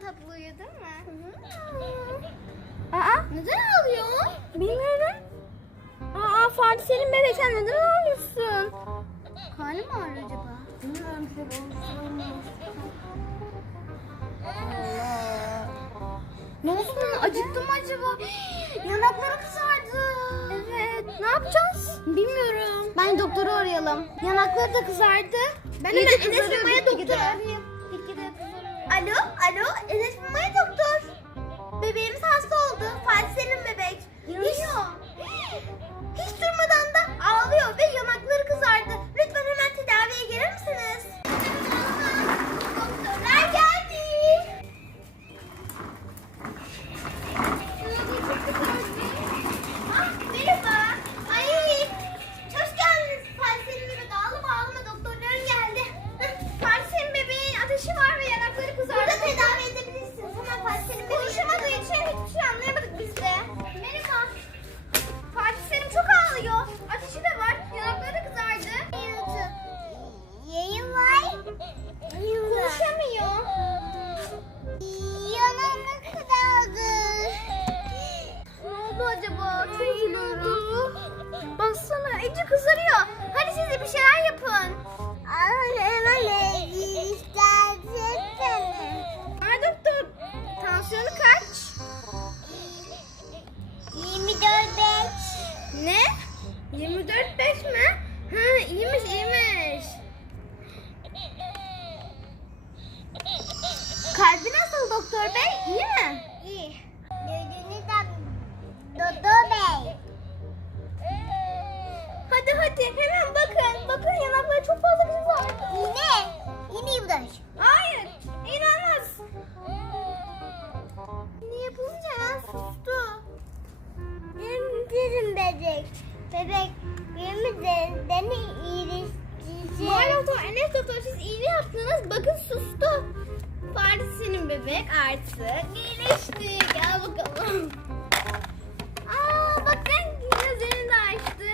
sana tabloyu değil mi? Aa, Neden ağlıyor? bilmiyorum. Aa, Fatih Selim bebek sen neden ağlıyorsun? Karnı mı ağrıyor acaba? Bilmiyorum Ne oldu bana? Acıktı mı acaba? Yanakları kızardı. Evet, ne yapacağız? Bilmiyorum. Ben doktoru arayalım. Yanakları da kızardı. Ben hemen Enes kızarıyor, Maya gitgide. doktoru arayayım. Alo, alo Enes bu acaba? Çok üzülüyorum. Baksana iyice kızarıyor. Hadi siz de bir şeyler yapın. Ay doktor. Tansiyonu kaç? 24 Ne? 24 5 mi? Ha iyiymiş iyiymiş. Hadi hemen bakın. Bakın yanakları çok fazla kızardı. İğne. İğneyi budaş. Hayır. İnanmaz. Ne yapılınca hemen sustu. Derin bebek. Bebek yemin beni iyileştirecek. Vay doktor, Enes doktor siz iğne yaptınız. Bakın sustu. Paris senin bebek artık iyileşti. Gel bakalım.